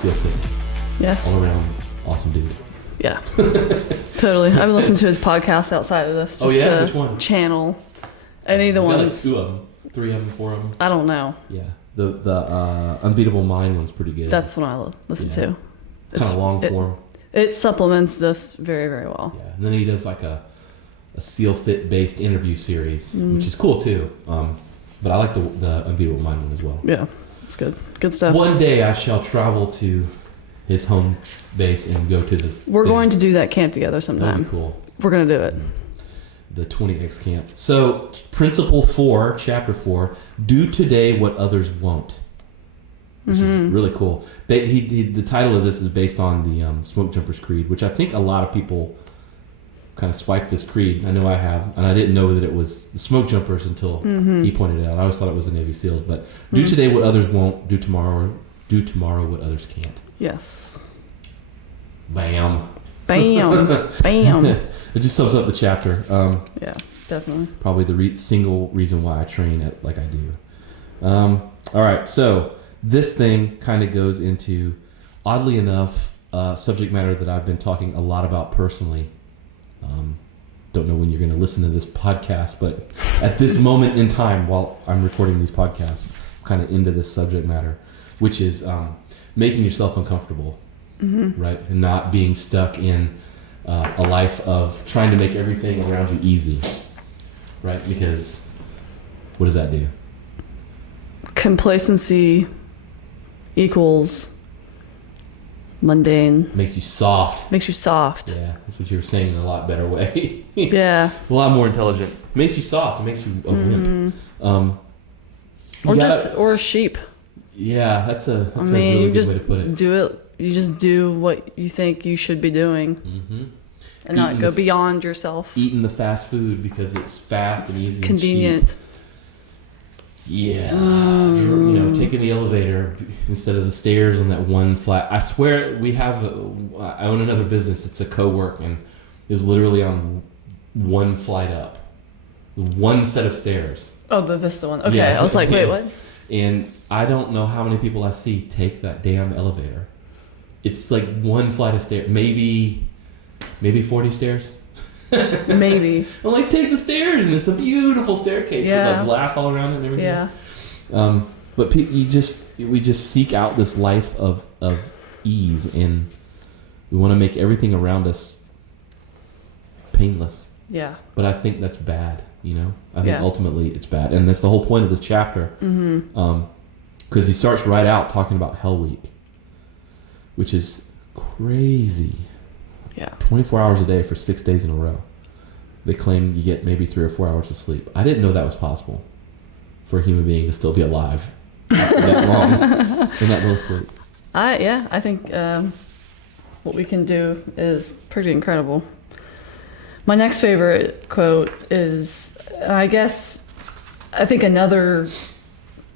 seal fit. Yes. All around awesome dude. Yeah. Totally. I've been listening to his podcast outside of this. Just to Which one? channel any of the ones. Like 2 of them, 3 of them, 4 of them. I don't know. Yeah. The Unbeatable Mind one's pretty good. That's what I listen to. It's kind of long form. It supplements this very, very well. Yeah. And then he does like a seal fit based interview series, which is cool too. But I like the Unbeatable Mind one as well. Yeah. It's good. Good stuff. One day I shall travel to his home base and go to the... We're going to do that camp together sometime. That'd be cool. We're going to do it. The 20X camp. So, Principle 4, Chapter 4, do today what others won't. Which is really cool. The title of this is based on the Smoke Jumpers Creed, which I think a lot of people kind of swiped this creed. I know I have. And I didn't know that it was the Smoke Jumpers until he pointed it out. I always thought it was the Navy SEALs. But do today what others won't, do tomorrow what others can't. Yes. Bam. Bam. Bam. It just sums up the chapter. Yeah, definitely. Probably the single reason why I train it like I do. All right, so this thing kind of goes into, oddly enough, subject matter that I've been talking a lot about personally. Don't know when you're going to listen to this podcast, but at this moment in time, while I'm recording these podcasts, I'm kind of into this subject matter, which is making yourself uncomfortable, right? And not being stuck in a life of trying to make everything around you easy, right? Because what does that do? Complacency equals mundane. Makes you soft. Makes you soft. Yeah, that's what you were saying in a lot better way. Yeah. A lot more intelligent. Makes you soft. It makes you a wimp. Or a sheep. Yeah, that's a really good way to put it. You just do what you think you should be doing, and not go beyond yourself. Eating the fast food because it's fast and easy, convenient. And cheap. Yeah, taking the elevator instead of the stairs on that one flat. I swear I own another business. It's a co-work and is literally on one flight up, one set of stairs. Oh, the Vista one. Okay, Yeah. I was like, wait, what? And I don't know how many people I see take that damn elevator. It's like one flight of stairs, maybe 40 stairs. Maybe. I'm like, take the stairs, and it's a beautiful staircase with like glass all around it and everything. Yeah. But we just seek out this life of ease, and we want to make everything around us painless. Yeah. But I think that's bad. I think ultimately it's bad, and that's the whole point of this chapter. Because he starts right out talking about Hell Week, which is crazy. Yeah. 24 hours a day for 6 days in a row. They claim you get maybe 3 or 4 hours of sleep. I didn't know that was possible for a human being to still be alive that long in that little sleep. I think what we can do is pretty incredible. My next favorite quote is, I think another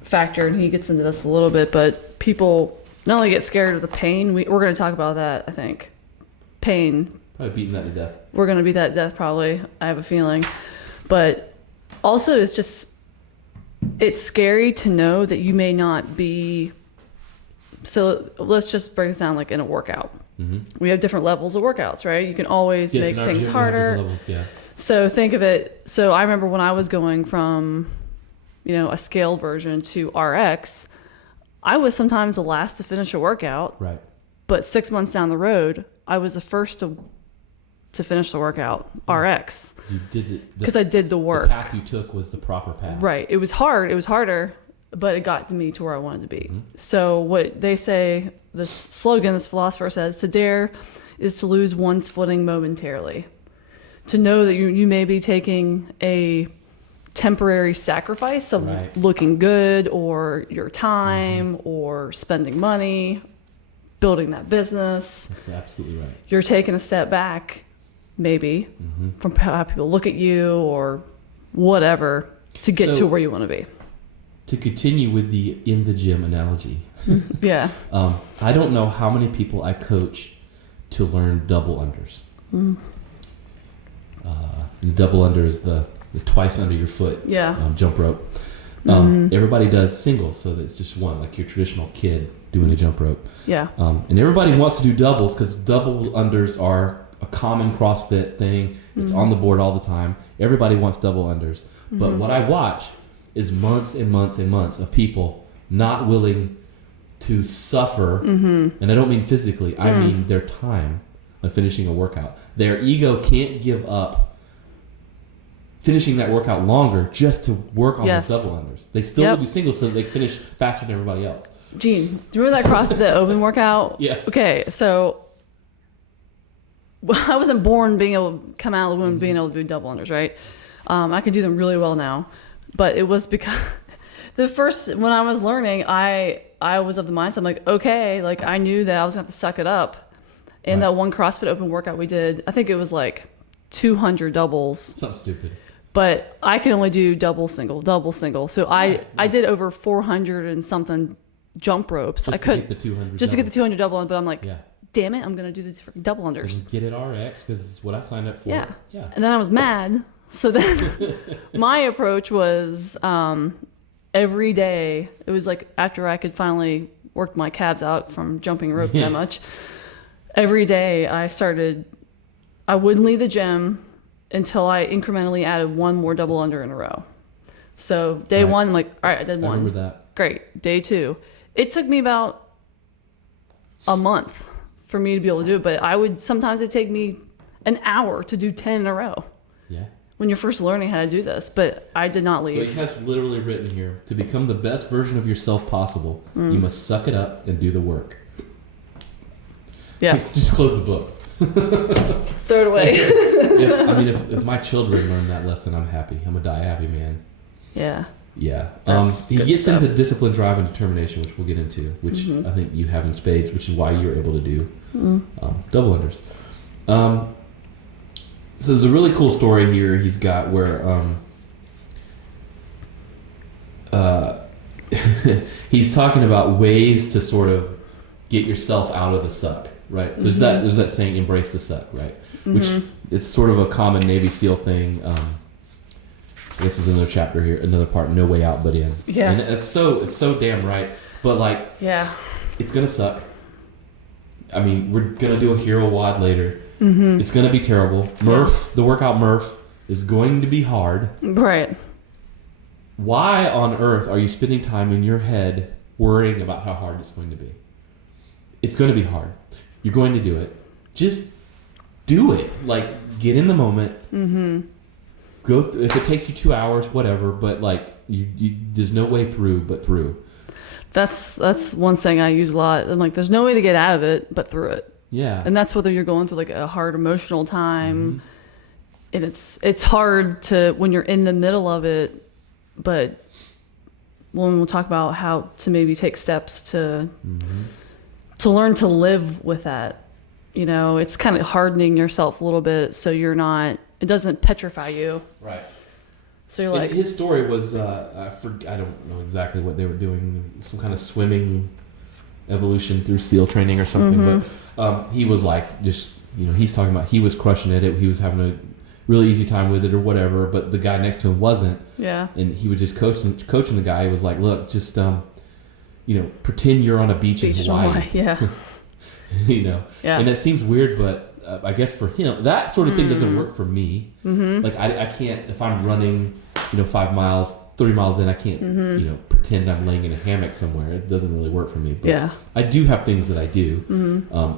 factor, and he gets into this a little bit, but people not only get scared of the pain, we're going to talk about that, I think. Pain. Probably beating that to death. We're going to beat that to death probably, I have a feeling. But also it's scary to know that you may not be, so let's just break this down like in a workout. We have different levels of workouts, right? You can always make things harder. Levels, yeah. So think of it, so I remember when I was going from, a scaled version to RX, I was sometimes the last to finish a workout. Right. But 6 months down the road, I was the first to finish the workout, RX. You did because I did the work. The path you took was the proper path. Right. It was hard. It was harder, but it got me to where I wanted to be. So what they say, this slogan, this philosopher says, to dare is to lose one's footing momentarily. To know that you may be taking a temporary sacrifice of looking good, or your time, or spending money, building that business. That's absolutely right. You're taking a step back, maybe, from how people look at you or whatever, to get to where you want to be. To continue with the in the gym analogy. Yeah. I don't know how many people I coach to learn double unders. The double under is the twice under your foot jump rope. Everybody does singles, so that it's just one, like your traditional kid doing a jump rope. Yeah. And everybody wants to do doubles because double unders are a common CrossFit thing. It's on the board all the time. Everybody wants double unders. But what I watch is months and months and months of people not willing to suffer, and I don't mean physically, I mean their time on finishing a workout. Their ego can't give up finishing that workout longer just to work on those double unders. They still do singles so that they can finish faster than everybody else. Gene, do you remember that CrossFit open workout? Yeah. Okay, so I wasn't born being able to come out of the womb being able to do double unders, right? I can do them really well now, but it was because when I was learning, I was of the mindset, I'm like, okay, like I knew that I was gonna have to suck it up. And that one CrossFit open workout we did, I think it was like 200 doubles. Something stupid. But I can only do double, single. So I did over 400 and something jump ropes. Just I could get the 200 just to get the 200 double, but I'm like, yeah. damn it, I'm gonna do these freaking double unders. And get it RX because it's what I signed up for. Yeah. Yeah. And then I was mad. So then my approach was every day. It was like after I could finally work my calves out from jumping rope that much. Every day I wouldn't leave the gym until I incrementally added one more double under in a row. So day one, I'm like, all right, I did one. I remember that. Great. Day two. It took me about a month for me to be able to do it, but sometimes it'd take me an hour to do 10 in a row. Yeah. When you're first learning how to do this, but I did not leave. So he has literally written here, to become the best version of yourself possible, you must suck it up and do the work. Yeah. Just close the book. Throw it away. If my children learn that lesson, I'm happy. I'm a die happy man. Yeah. Yeah. That's he good gets stuff. into discipline, drive, and determination, which we'll get into, which I think you have in spades, which is why you're able to do double unders. So there's a really cool story here he's got where he's talking about ways to sort of get yourself out of the suck, right? There's that saying, embrace the suck, right? Which is sort of a common Navy SEAL thing. This is another chapter here, another part, no way out but in. Yeah. And it's so damn right. But like, Yeah. it's gonna suck. I mean, we're gonna do a hero WOD later. It's gonna be terrible. The workout Murph is going to be hard. Right. Why on earth are you spending time in your head worrying about how hard it's going to be? It's going to be hard. You're going to do it. Just do it. Like, get in the moment. Go if it takes you 2 hours, whatever. But like, there's no way through but through. That's one saying I use a lot. I'm like, there's no way to get out of it but through it. Yeah. And that's whether you're going through like a hard emotional time, and it's hard to when you're in the middle of it. But when we'll talk about how to maybe take steps to learn to live with that, you know, it's kind of hardening yourself a little bit so you're not. It doesn't petrify you. Right. So you're And like, his story was I don't know exactly what they were doing, some kind of swimming evolution through SEAL training or something. But he was like, just, you know, he's talking about he was crushing it. He was having a really easy time with it or whatever. But the guy next to him wasn't. yeah, And he was just coaching the guy. He was like, look, just you know, pretend you're on a beach in Hawaii. Yeah. You know. Yeah. And it seems weird, but I guess for him, that sort of thing doesn't work for me. Like I can't, if I'm running, you know, 5 miles, 3 miles in, I can't, you know, pretend I'm laying in a hammock somewhere. It doesn't really work for me. But Yeah. I do have things that I do.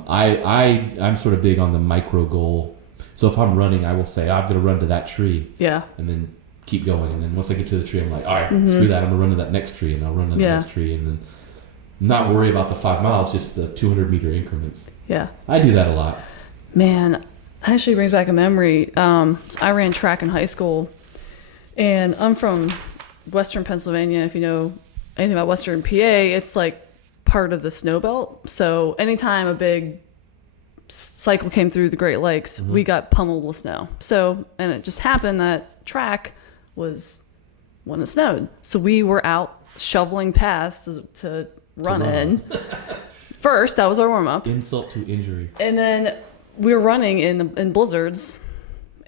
I'm sort of big on the micro goal. So if I'm running, I will say, I'm going to run to that tree. Yeah. And then keep going. And then once I get to the tree, I'm like, all right, screw that. I'm going to run to that next tree. And I'll run to the next tree. And then not worry about the 5 miles, just the 200 meter increments. Yeah. I do that a lot. Man, that actually brings back a memory. So I ran track in high school, and I'm from Western Pennsylvania. If you know anything about Western PA, it's like part of the snow belt. So anytime a big cycle came through the Great Lakes, we got pummeled with snow. So, and it just happened that track was when it snowed. So we were out shoveling paths to run in. First, that was our warm up. Insult to injury. And then we were running in blizzards,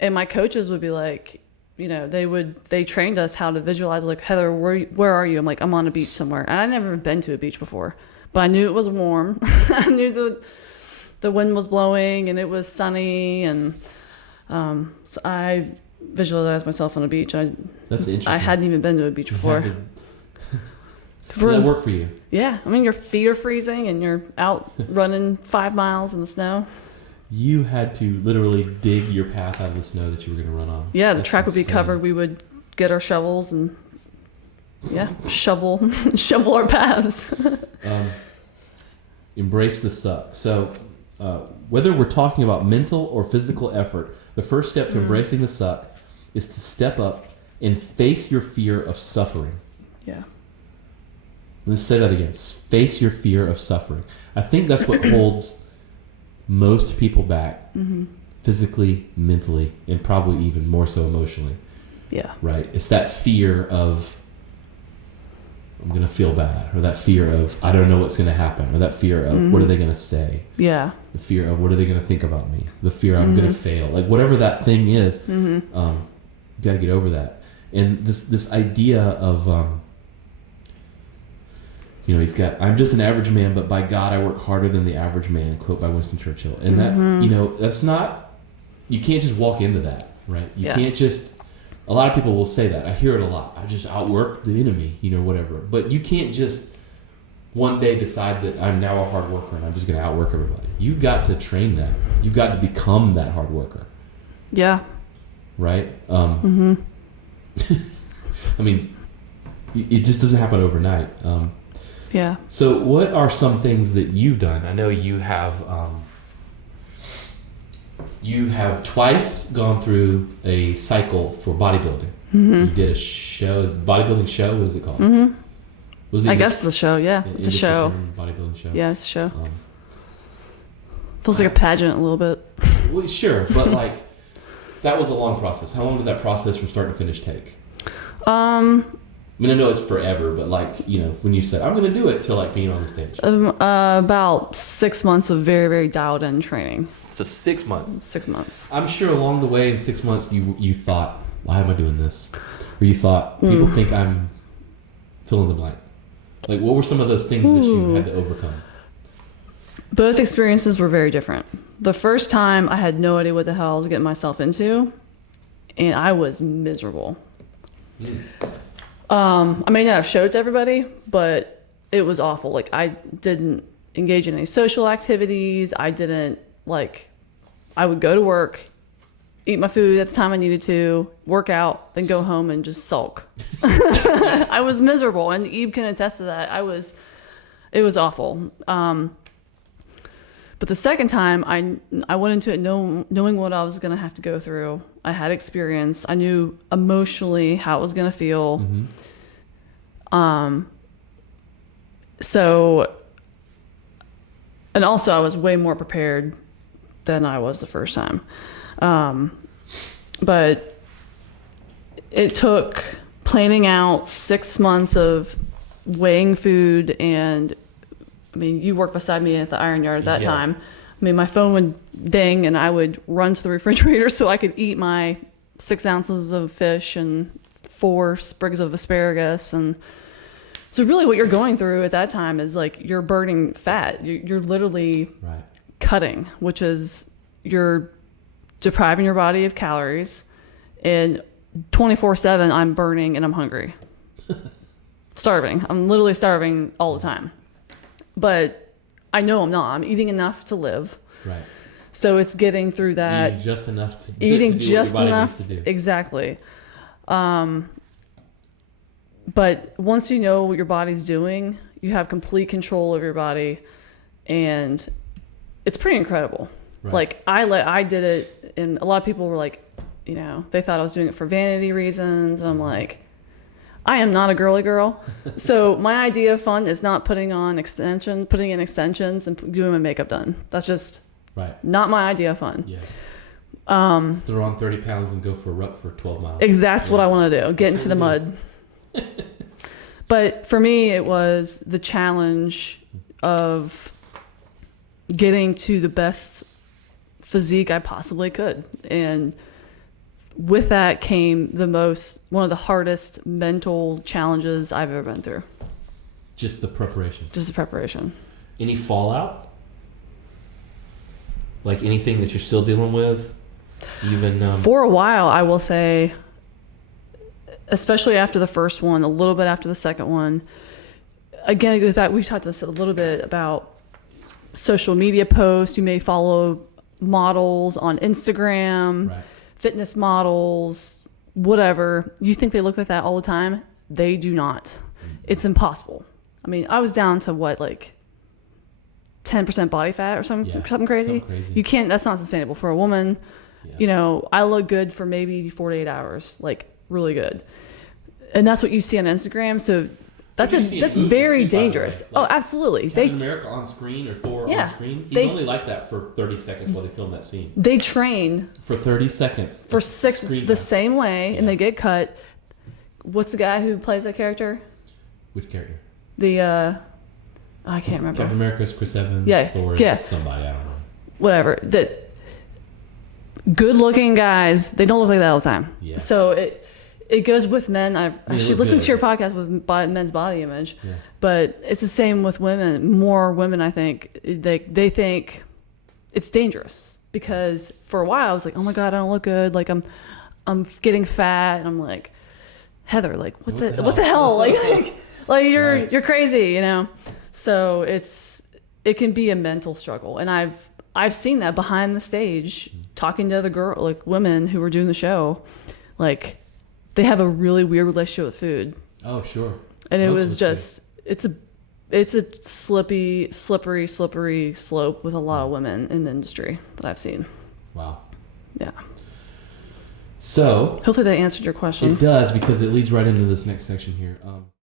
and my coaches would be like, they trained us how to visualize, like, Heather, where are you? I'm like, I'm on a beach somewhere. And I'd never been to a beach before, but I knew it was warm. I knew the wind was blowing and it was sunny. And so I visualized myself on a beach. That's interesting. I hadn't even been to a beach before. So that worked for you? Yeah. I mean, your feet are freezing and you're out running 5 miles in the snow. You had to literally dig your path out of the snow that you were going to run on. Yeah, the track would be covered. We would get our shovels and shovel our paths. Embrace the suck. So whether we're talking about mental or physical effort, the first step to embracing the suck is to step up and face your fear of suffering. Yeah. Let's say that again. Face your fear of suffering. I think that's what holds most people back, physically, mentally, and probably even more so emotionally. Yeah. Right? It's that fear of, I'm going to feel bad, or that fear of, I don't know what's going to happen, or that fear of, what are they going to say? Yeah. The fear of, what are they going to think about me? The fear I'm going to fail. Like, whatever that thing is, you got to get over that. And this idea of, he's got, I'm just an average man, but by God, I work harder than the average man, quote by Winston Churchill. And that, that's not, you can't just walk into that, right? You can't just, a lot of people will say that. I hear it a lot. I just outwork the enemy, whatever. But you can't just one day decide that I'm now a hard worker and I'm just going to outwork everybody. You've got to train that. You've got to become that hard worker. Yeah. Right? I mean, it just doesn't happen overnight. Yeah. So what are some things that you've done? I know you have twice gone through a cycle for bodybuilding. You did a show. Is it a bodybuilding show? What is it called? Was it I guess it's a show, yeah. It's a show. Bodybuilding show. Yeah, it's a show. Feels like a pageant a little bit. Well, sure, but like that was a long process. How long did that process from start to finish take? I mean, I know it's forever, but like, when you said, I'm going to do it, till like being on the stage. About 6 months of very, very dialed in training. So 6 months. 6 months. I'm sure along the way in 6 months, you thought, why am I doing this? Or you thought, people think I'm fill in the blank. Like, what were some of those things that you had to overcome? Both experiences were very different. The first time, I had no idea what the hell I was getting myself into, and I was miserable. I may not have showed it to everybody, but it was awful. Like, I didn't engage in any social activities. I would go to work, eat my food at the time I needed to, work out, then go home and just sulk. I was miserable, and Eve can attest to that. It was awful. But the second time, I went into it knowing what I was going to have to go through. I had experience. I knew emotionally how it was going to feel. So, and also I was way more prepared than I was the first time. But it took planning out 6 months of weighing food, and I mean, you worked beside me at the iron yard at that time. I mean, my phone would ding and I would run to the refrigerator so I could eat my 6 ounces of fish and 4 sprigs of asparagus. And so really what you're going through at that time is like you're burning fat. You're literally cutting, which is you're depriving your body of calories, and 24/7 I'm burning and I'm hungry. Starving. I'm literally starving all the time. But I know I'm not. I'm eating enough to live. Right. So it's getting through that. Eating just enough to eating to do just what your body enough. needs to do. Exactly. But once you know what your body's doing, you have complete control of your body, and it's pretty incredible. Right. Like I did it, and a lot of people were like, they thought I was doing it for vanity reasons. And I'm like, I am not a girly girl. So my idea of fun is not putting in extensions and doing my makeup done. That's just not my idea of fun. Yeah. Throw on 30 pounds and go for a rut for 12 miles. That's what I want to do. Get into the mud. But for me, it was the challenge of getting to the best physique I possibly could. And with that came one of the hardest mental challenges I've ever been through. Just the preparation. Just the preparation. Any fallout? Like anything that you're still dealing with? Even for a while, I will say, especially after the first one, a little bit after the second one. Again, it goes back. We've talked this a little bit about social media posts. You may follow models on Instagram, right. fitness models, whatever. You think they look like that all the time? They do not. Mm-hmm. It's impossible. I mean, I was down to what, like 10% body fat or something crazy. You can't. That's not sustainable for a woman. Yeah. You know, I look good for maybe 48 hours, like really good, and that's what you see on Instagram. So that's very dangerous. Like, oh, absolutely. Captain America on screen or Thor on screen. He's only like that for 30 seconds while they film that scene. They train for 30 seconds for same way, and they get cut. What's the guy who plays that character? Which character? I can't remember. Captain America's Chris Evans. Thor is somebody, I don't know. Whatever. That good-looking guys, they don't look like that all the time. Yeah. So it goes with men. I actually listened to your podcast with men's body image, but it's the same with women. More women, I think, they think it's dangerous because for a while I was like, oh my god, I don't look good. Like I'm getting fat, and I'm like, Heather, like what the hell? like you're crazy, you know. So it can be a mental struggle, and I've seen that behind the stage, talking to other women who were doing the show, like they have a really weird relationship with food. Oh, sure. And it was just it's a slippery slope with a lot of women in the industry that I've seen. Wow. Yeah. So hopefully that answered your question. It does, because it leads right into this next section here.